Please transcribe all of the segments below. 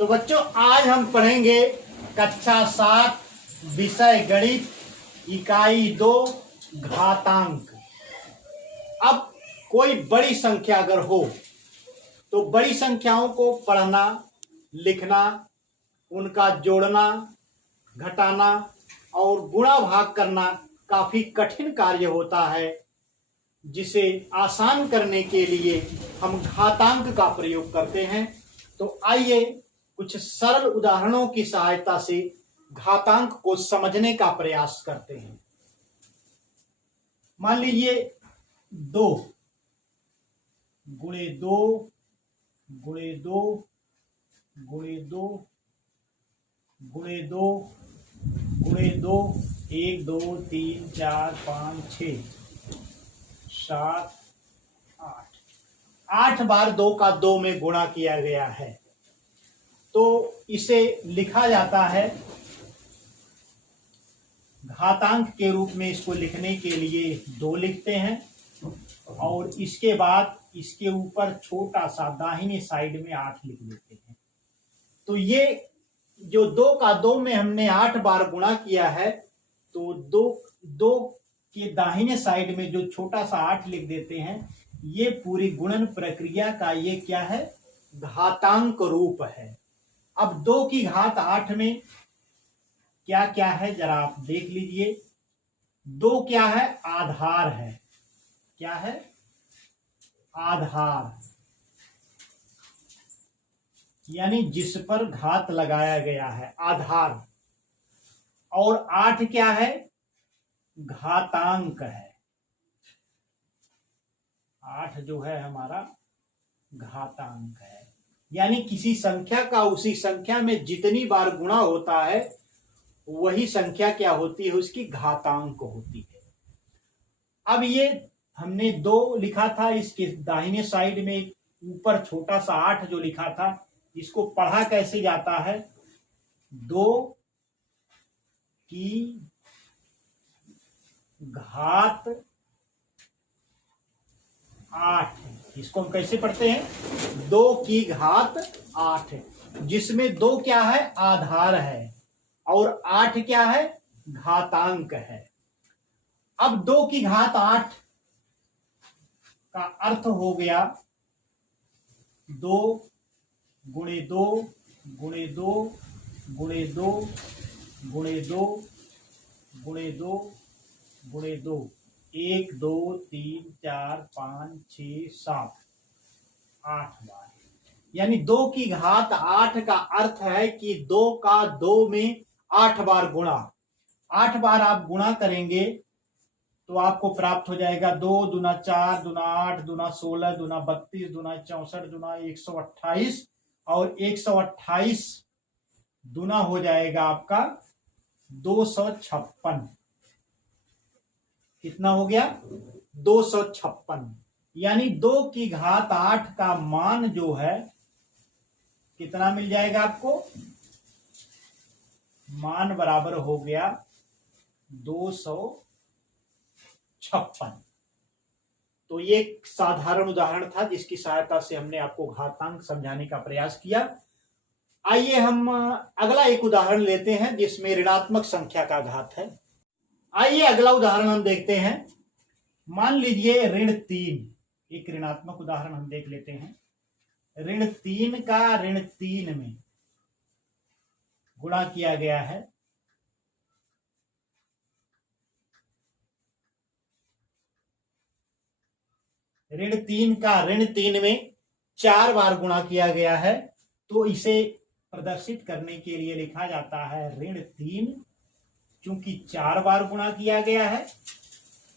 तो बच्चों आज हम पढ़ेंगे कक्षा 7 विषय गणित इकाई 2 घातांक। अब कोई बड़ी संख्या अगर हो तो बड़ी संख्याओं को पढ़ना, लिखना, उनका जोड़ना, घटाना और गुणा भाग करना काफी कठिन कार्य होता है, जिसे आसान करने के लिए हम घातांक का प्रयोग करते हैं। तो आइए कुछ सरल उदाहरणों की सहायता से घातांक को समझने का प्रयास करते हैं। मान लीजिए 2 गुणे 2 गुणे 2 गुणे 2 गुणे 2 गुणे 2 1 2 3 4 5 6 7 8 बार 2 का 2 में गुणा किया गया है। तो इसे लिखा जाता है घातांक के रूप में। इसको लिखने के लिए 2 लिखते हैं और इसके बाद इसके ऊपर छोटा सा दाहिने साइड में 8 लिख देते हैं। तो ये जो 2 का 2 में हमने 8 बार गुणा किया है, तो 2 के दाहिने साइड में जो छोटा सा 8 लिख देते हैं, ये पूरी गुणन प्रक्रिया का ये क्या है, घातांक रूप है। अब 2 की घात 8 में क्या क्या है जरा आप देख लीजिए। 2 क्या है, आधार है। क्या है, आधार, यानी जिस पर घात लगाया गया है, आधार। और 8 क्या है, घातांक है। 8 जो है हमारा घातांक है, यानी किसी संख्या का उसी संख्या में जितनी बार गुणा होता है वही संख्या क्या होती है, उसकी घातांक होती है। अब ये हमने 2 लिखा था, इसके दाहिने साइड में ऊपर छोटा सा 8 जो लिखा था, इसको पढ़ा कैसे जाता है, 2 की घात 8। इसको हम कैसे पढ़ते हैं, 2 की घात 8, जिसमें 2 क्या है, आधार है और 8 क्या है, घातांक है। अब 2 की घात 8 का अर्थ हो गया 2 गुणे 2 गुणे 2 गुणे 2 गुणे 2 गुणे 2 गुणे 2 1 2 3 4 5 6 7 8 बार, यानी 2 की घात 8 का अर्थ है कि 2 का 2 में 8 बार गुणा। 8 बार आप गुणा करेंगे तो आपको प्राप्त हो जाएगा 2 दूना 4 दूना 8 दूना 16 दूना 32 दूना 64 दूना 128 और 128 दूना हो जाएगा आपका 256। कितना हो गया, 256। यानी 2 की घात 8 का मान जो है कितना मिल जाएगा आपको, मान बराबर हो गया 256। तो ये एक साधारण उदाहरण था जिसकी सहायता से हमने आपको घातांक समझाने का प्रयास किया। आइए हम अगला एक उदाहरण लेते हैं जिसमें ऋणात्मक संख्या का घात है। आइए अगला उदाहरण हम देखते हैं। मान लीजिए ऋण 3, एक ऋणात्मक उदाहरण हम देख लेते हैं। ऋण 3 का ऋण 3 में गुणा किया गया है। ऋण 3 का ऋण 3 में 4 बार गुणा किया गया है। तो इसे प्रदर्शित करने के लिए लिखा जाता है ऋण 3। चूंकि 4 बार गुणा किया गया है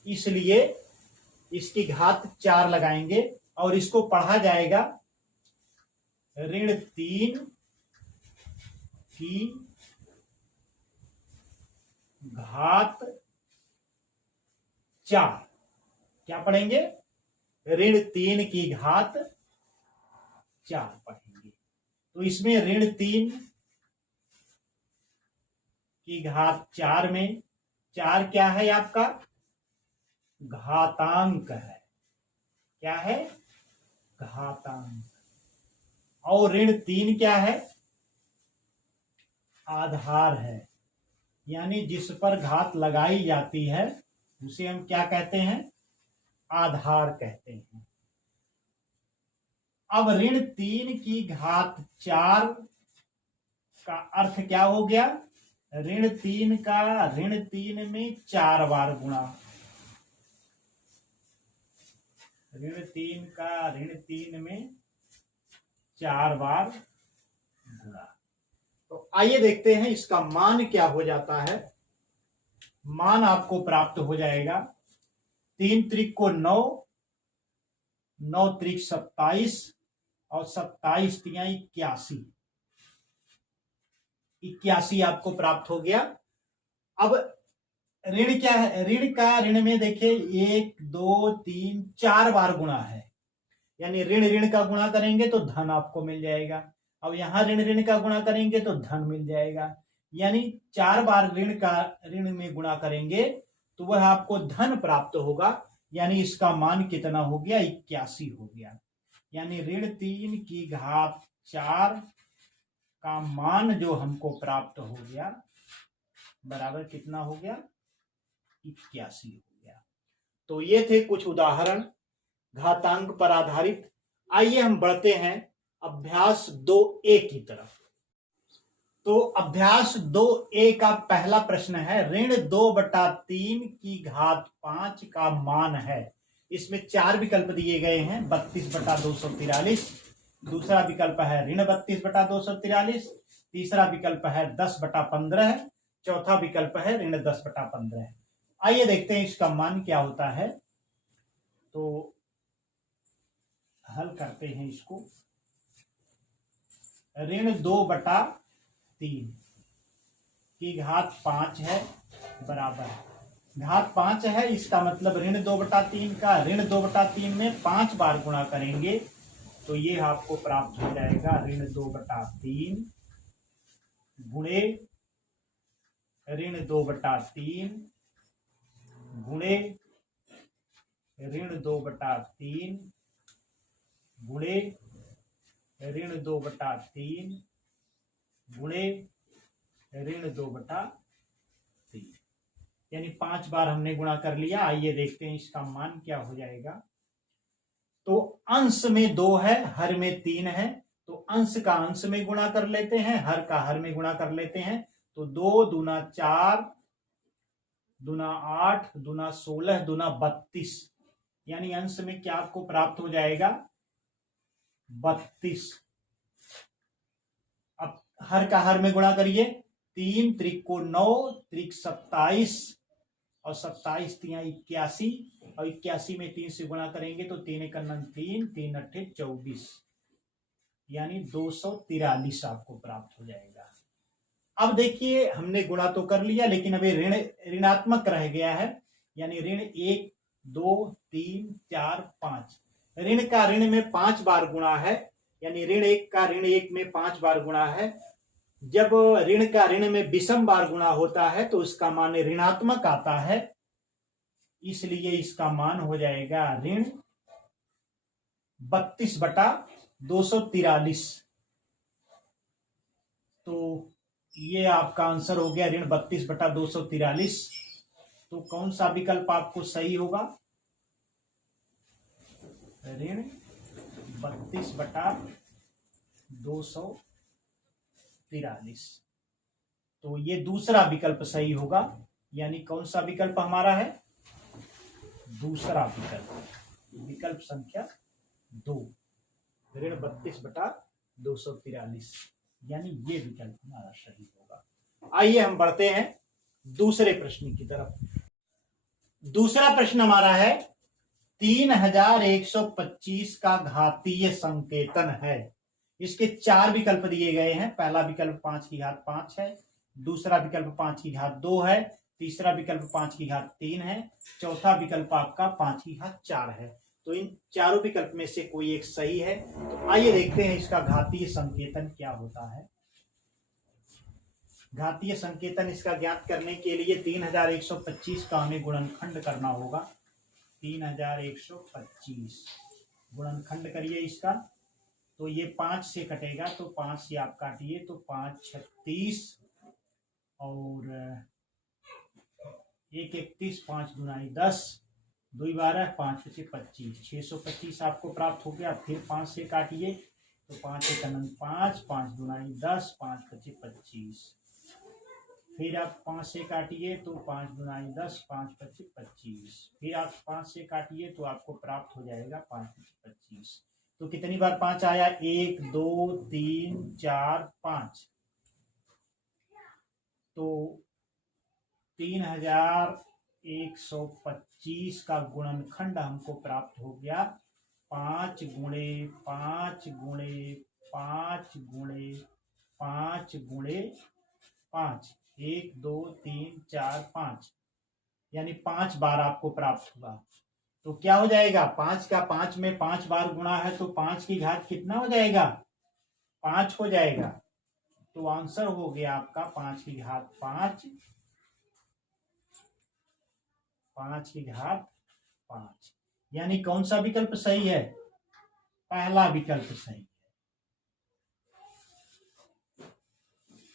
इसलिए इसकी घात 4 लगाएंगे और इसको पढ़ा जाएगा ऋण 3 की घात 4। क्या पढ़ेंगे, ऋण 3 की घात 4 पढ़ेंगे। तो इसमें ऋण 3 की घात 4 में 4 क्या है, आपका घातांक है। क्या है, घातांक। और ऋण 3 क्या है, आधार है, यानी जिस पर घात लगाई जाती है उसे हम क्या कहते हैं? आधार कहते हैं। अब ऋण 3 की घात 4 का अर्थ क्या हो गया? ऋण 3 का ऋण 3 में 4 बार गुणा। ऋण 3 का ऋण 3 में 4 बार गुणा। तो आइए देखते हैं इसका मान क्या हो जाता है। मान आपको प्राप्त हो जाएगा 3 त्रिक को 9, 9 त्रिक 27 और 27 तिया 81, 81 आपको प्राप्त हो गया। अब ऋण क्या है? ऋण का ऋण में देखिए 1 2 3 4 बार गुणा है, यानी ऋण ऋण का गुणा करेंगे तो धन आपको मिल जाएगा। अब यहां ऋण ऋण का गुणा करेंगे तो धन मिल जाएगा, यानी 4 बार ऋण का ऋण में गुणा करेंगे तो वह आपको धन प्राप्त होगा, यानी इसका मान कितना हो गया? 81 हो गया। यानी ऋण 3 की घात 4 का मान जो हमको प्राप्त हो गया बराबर कितना हो गया? 81 हो गया। तो ये थे कुछ उदाहरण घातांक पर आधारित। आइए हम बढ़ते हैं अभ्यास 2A की तरफ। तो अभ्यास 2A का पहला प्रश्न है, ऋण 2/3 की घात 5 का मान है। इसमें 4 विकल्प दिए गए हैं, 32/243, दूसरा विकल्प है ऋण 32/243, तीसरा विकल्प है 10/15, चौथा विकल्प है ऋण 10/15। आइए देखते हैं इसका मान क्या होता है। तो हल करते हैं इसको। ऋण 2/3 की घात 5 है बराबर, घात 5 है, इसका मतलब ऋण 2/3 का ऋण 2/3 में 5 बार गुणा करेंगे तो ये आपको प्राप्त हो जाएगा ऋण 2/3 गुणे ऋण 2/3 गुणे ऋण 2/3 गुणे ऋण 2/3 गुणे ऋण 2/3, यानी 5 बार हमने गुणा कर लिया। आइए देखते हैं इसका मान क्या हो जाएगा। तो अंश में 2 है, हर में 3 है, तो अंश का अंश में गुणा कर लेते हैं, हर का हर में गुणा कर लेते हैं। तो 2 दूना 4 दूना 8 दूना 16 दूना 32, यानी अंश में क्या आपको प्राप्त हो जाएगा? 32। अब हर का हर में गुणा करिए, 3 त्रिक को 9, त्रिक 27 और 27 तिया 81 और 81 में 3 से गुणा करेंगे तो 3 1 3 3 8 24, यानी 243 आपको प्राप्त हो जाएगा। अब देखिए हमने गुणा तो कर लिया, लेकिन अभी ऋण ऋणात्मक रह गया है, यानी ऋण 1 2 3 4 5, ऋण का ऋण में 5 बार गुणा है, यानी ऋण 1 का ऋण 1 में 5 बार गुणा है। जब ऋण का ऋण में विषम बार गुणा होता है तो इसका मान ऋणात्मक आता है, इसलिए इसका मान हो जाएगा ऋण 32/243। तो ये आपका आंसर हो गया ऋण 32/243। तो कौन सा विकल्प आपको सही होगा? ऋण 32/243। तो ये दूसरा विकल्प सही होगा, यानी कौन सा विकल्प हमारा है? दूसरा विकल्प, विकल्प संख्या 2, ऋण 32/243, यानी ये विकल्प हमारा सही होगा। आइए हम बढ़ते हैं दूसरे प्रश्न की तरफ। दूसरा प्रश्न हमारा है 3125 का घातीय संकेतन है। इसके 4 विकल्प दिए गए हैं। पहला विकल्प 5 की घात 5 है, दूसरा विकल्प 5 की घात 2 है, तीसरा विकल्प 5 की घात 3 है, चौथा विकल्प आपका 5 की घात 4 है। तो इन चारों विकल्प में से कोई एक सही है। तो आइए देखते हैं इसका घातीय संकेतन क्या होता है। घातीय संकेतन इसका ज्ञात करने के लिए 3125 का हमें गुणनखंड करना होगा। 3125 गुणनखंड करिए इसका, तो ये 5 से कटेगा, तो 5 से आप काटिए तो 5 36 और 131, 5 दूनी 10, 2 12, 5 5 25, 625 आपको प्राप्त हो गया। फिर 5 से काटिए तो 5 एक अनंत 5, 5 दूनी 10, 5 5 25। फिर आप 5 से काटिए तो 5 दूनी 10, 5 5 25। फिर आप 5 से काटिए तो आपको प्राप्त हो जाएगा 5 5 25। तो कितनी बार 5 आया? 1 2 3 4 5। तो 3125 का गुणनखंड हमको प्राप्त हो गया 5 गुणे 5 गुणे 5 गुणे 5 गुणे 5, 1 2 3 4 5, यानी 5 बार आपको प्राप्त हुआ। तो क्या हो जाएगा? 5 का 5 में 5 बार गुणा है तो 5 की घात कितना हो जाएगा? 5 हो जाएगा। तो आंसर हो गया आपका 5 की घात 5, 5 की घात 5। यानी कौन सा विकल्प सही है? पहला विकल्प सही है।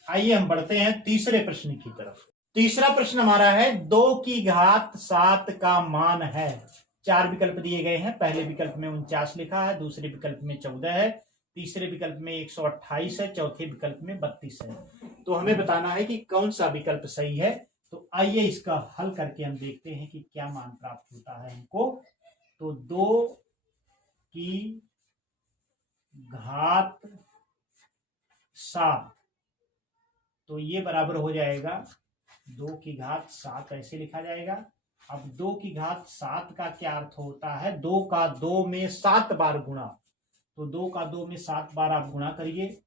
आइए हम बढ़ते हैं तीसरे प्रश्न की तरफ। तीसरा प्रश्न हमारा है 2 की घात 7 का मान है। 4 विकल्प दिए गए हैं। पहले विकल्प में 49 लिखा है, दूसरे विकल्प में 14 है, तीसरे विकल्प में 128 है, चौथे विकल्प में 32 है। तो हमें बताना है कि कौन सा विकल्प सही है। तो आइए इसका हल करके हम देखते हैं कि क्या मान प्राप्त होता है हमको। तो 2 की घात 7, तो ये बराबर हो जाएगा 2 की घात 7, ऐसे लिखा जाएगा। अब 2 की घात 7 का क्या अर्थ होता है? 2 का 2 में 7 बार गुणा। तो 2 का 2 में 7 बार आप गुणा करिए।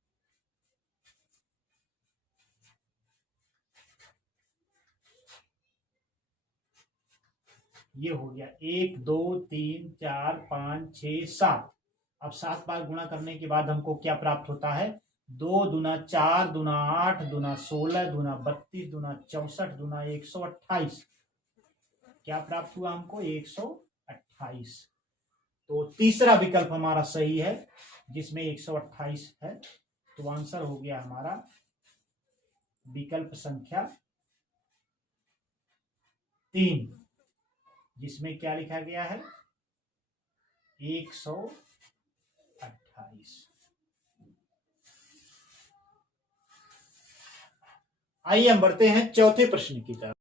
ये हो गया 1 2 3 4 5 6 7। अब 7 बार गुणा करने के बाद हमको क्या प्राप्त होता है? 2 दूना 4 दूना 8 दूना 16 दूना 32 दूना 64 दूना 128। क्या प्राप्त हुआ हमको? 128। तो तीसरा विकल्प हमारा सही है जिसमें 128 है। तो आंसर हो गया हमारा विकल्प संख्या 3, जिसमें क्या लिखा गया है? 128। आइए हम बढ़ते हैं चौथे प्रश्न की तरफ।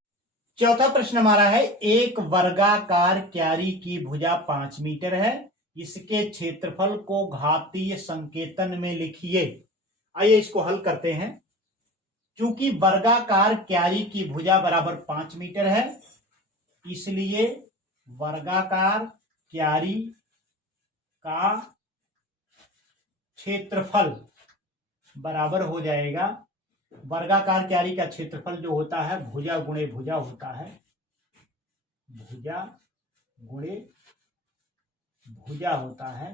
चौथा प्रश्न हमारा है एक वर्गाकार क्यारी की भुजा 5 मीटर है, इसके क्षेत्रफल को घातीय संकेतन में लिखिए। आइए इसको हल करते हैं। क्योंकि वर्गाकार क्यारी की भुजा बराबर 5 मीटर है, इसलिए वर्गाकार क्यारी का क्षेत्रफल बराबर हो जाएगा, वर्गाकार क्यारी का क्षेत्रफल जो होता है भुजा गुणे भुजा होता है, भुजा गुणे भुजा होता है।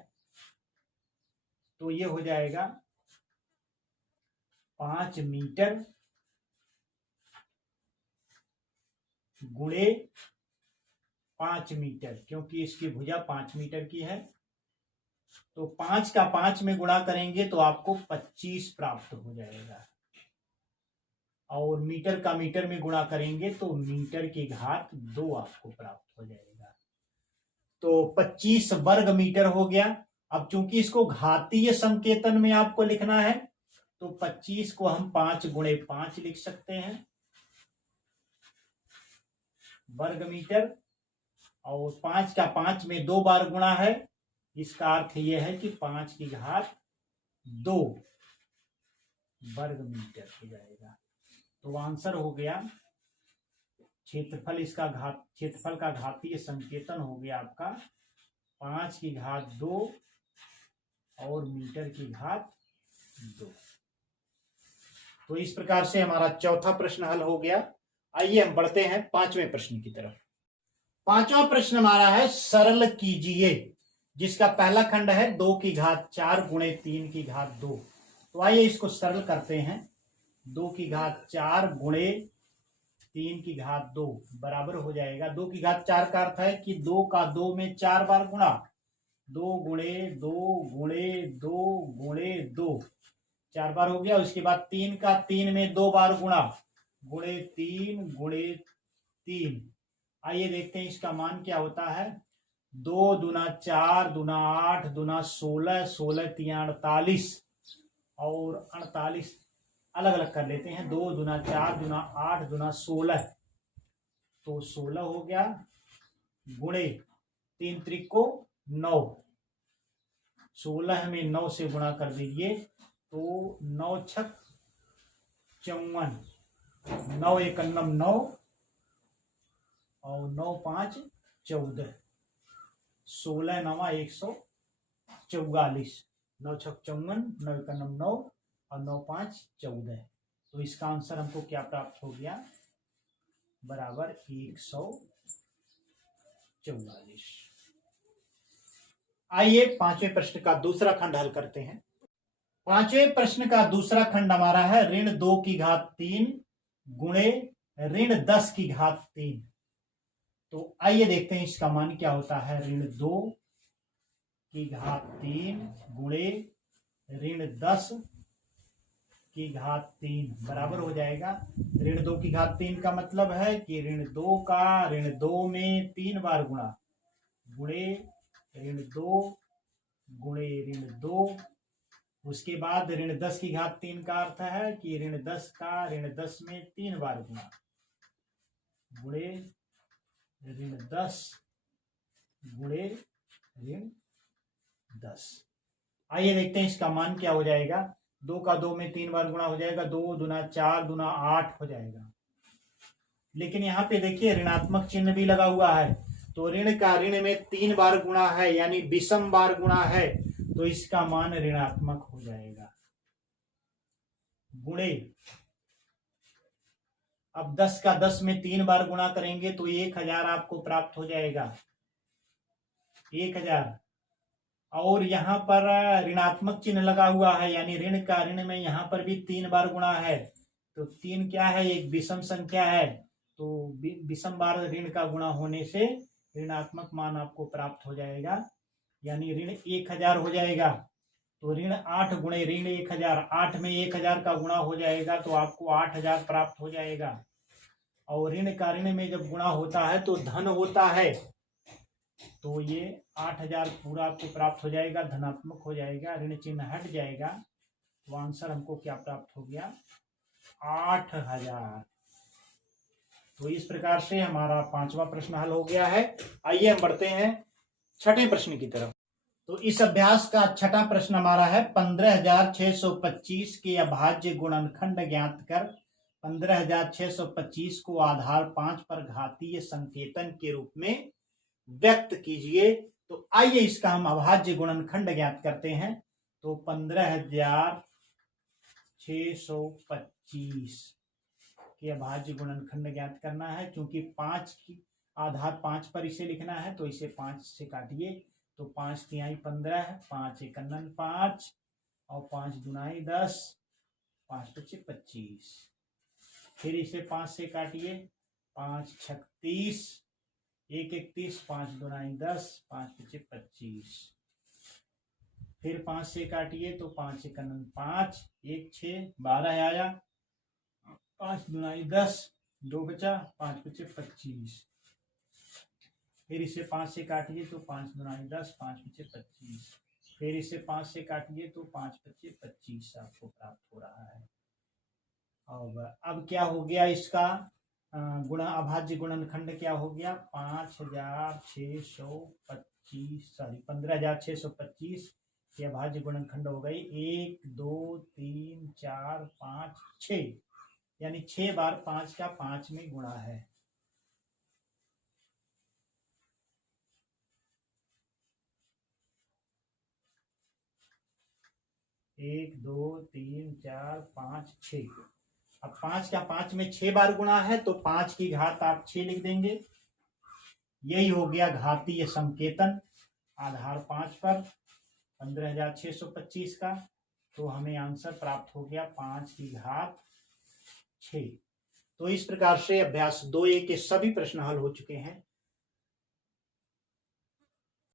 तो ये हो जाएगा 5 मीटर गुणे 5 मीटर, क्योंकि इसकी भुजा 5 मीटर की है। तो 5 का 5 में गुणा करेंगे तो आपको 25 प्राप्त हो जाएगा, और मीटर का मीटर में गुणा करेंगे तो मीटर की घात 2 आपको प्राप्त हो जाएगा। तो 25 वर्ग मीटर हो गया। अब चूंकि इसको घातीय संकेतन में आपको लिखना है तो 25 को हम 5 गुणे 5 लिख सकते हैं वर्ग मीटर, और 5 का 5 में 2 बार गुणा है। इसका अर्थ यह है कि 5 की घात 2 वर्ग मीटर हो जाएगा। तो आंसर हो गया क्षेत्रफल का घातीय संकेतन हो गया आपका 5 की घात 2 और मीटर की घात 2। तो इस प्रकार से हमारा चौथा प्रश्न हल हो गया। आइए हम बढ़ते हैं पांचवें प्रश्न की तरफ। पांचवा प्रश्न हमारा है सरल कीजिए, जिसका पहला खंड है 2 की घात 4 गुणे 3 की घात 2। तो आइए इसको सरल करते हैं। 2 की घात 4 गुणे 3 की घात 2 बराबर हो जाएगा 2 की घात 4 का अर्थ है कि 2 का 2 में 4 बार गुणा, 2 गुणे 2 गुणे 2 गुणे 2, 4 बार हो गया। उसके बाद 3 का 3 में 2 बार गुणा, गुणे 3 गुणे 3। आइए देखते हैं इसका मान क्या होता है। 2 दूना 4 दूना 8 दूना 16, 16 तिया 48 और 48 अलग अलग कर लेते हैं। 2 दूना 4 दूना 8 दूना 16, तो 16 हो गया, गुणे 3 त्रिक को 9, 16 में 9 से गुणा कर दीजिए तो 9 छक 54, 9 एक 9 और 9 5 14, 16 9 144, 9 छक 54, 9 एक 9 और 9 5 14। तो इसका आंसर हमको क्या प्राप्त हो गया, बराबर 144। आइए पांचवें प्रश्न का दूसरा खंड हल करते हैं। पांचवें प्रश्न का दूसरा खंड हमारा है ऋण 2 की घात 3 गुणे ऋण 10 की घात 3। तो आइए देखते हैं इसका मान क्या होता है। ऋण 2 की घात 3 गुणे ऋण 10 की घात 3 बराबर हो जाएगा। ऋण 2 की घात 3 का मतलब है कि ऋण 2 का ऋण 2 में 3 बार गुणा, गुणे ऋण 2 गुणे ऋण 2। उसके बाद ऋण 10 की घात 3 का अर्थ है कि ऋण 10 का ऋण 10 में 3 बार गुणा, गुणे ऋण 10 गुणे ऋण 10। आइए देखते हैं इसका मान क्या हो जाएगा। 2 का 2 में 3 बार गुणा हो जाएगा, 2 दूना 4 दूना 8 हो जाएगा। लेकिन यहाँ पे देखिए ऋणात्मक चिन्ह भी लगा हुआ है, तो ऋण का ऋण में 3 बार गुणा है यानी विषम बार गुणा है, तो इसका मान ऋणात्मक हो जाएगा। गुणे अब 10 का 10 में 3 बार गुणा करेंगे तो 1000 आपको प्राप्त हो जाएगा, 1000। और यहाँ पर ऋणात्मक चिन्ह लगा हुआ है यानी ऋण का ऋण में यहाँ पर भी 3 बार गुणा है, तो 3 क्या है, एक विषम संख्या है, तो विषम बार ऋण का गुणा होने से ऋणात्मक मान आपको प्राप्त हो जाएगा, यानी ऋण 1000 हो जाएगा। तो ऋण 8 गुणे ऋण 1000, 8 में 1000 का गुणा हो जाएगा तो आपको 8000 प्राप्त हो जाएगा। और ऋण का ऋण में जब गुणा होता है तो धन होता है, तो ये 8000 पूरा आपको प्राप्त हो जाएगा, धनात्मक हो जाएगा, ऋण चिन्ह हट जाएगा। तो आंसर हमको क्या प्राप्त हो गया, 8000। तो इस प्रकार से हमारा पांचवा प्रश्न हल हो गया है। आइए हम बढ़ते हैं छठे प्रश्न की तरफ। तो इस अभ्यास का छठा प्रश्न हमारा है 15625 के अभाज्य गुणनखंड ज्ञात कर 15625 को आधार 5 पर घातीय संकेतन के रूप में व्यक्त कीजिए। तो आइए इसका हम अभाज्य गुणनखंड ज्ञात करते हैं। तो 15625 के अभाज्य गुणनखंड ज्ञात करना है। क्योंकि 5 की आधार 5 पर इसे लिखना है तो इसे 5 से काटिए, तो 5 तिहाई 15, 5 एकन्नन 5 और 5 दुनाई 10, 5 पच्चे 25। फिर इसे 5 से काटिए, 5 छक 30, 1 31, 5 दुनाई 10, 5 पच्चे 25। फिर 5 से काटिए तो 5 एकन्नन 5, 1 6 12 आया, 5 दुनाई 10, 2 बचा, 5 पच्चे 25। फिर इसे 5 से काटिए तो 5 दुनाई 10, 5 पच्चे 25। फिर इसे 5 से काटिए तो 5 पच्चे 25 आपको प्राप्त हो रहा है। और अब क्या हो गया इसका गुणा अभाज्य गुणनखंड क्या हो गया, 15625 के अभाज्य गुणनखंड हो गई 1 2 3 4 5 6, यानी 6 बार 5 का 5 में गुणा है। एक 2 3 4 5 6। अब 5 का 5 में 6 बार गुणा है तो 5 की घात आप 6 लिख देंगे। यही हो गया घातीय संकेतन आधार 5 पर 15625 का। तो हमें आंसर प्राप्त हो गया 5 की घात 6। तो इस प्रकार से अभ्यास 2A के सभी प्रश्न हल हो चुके हैं।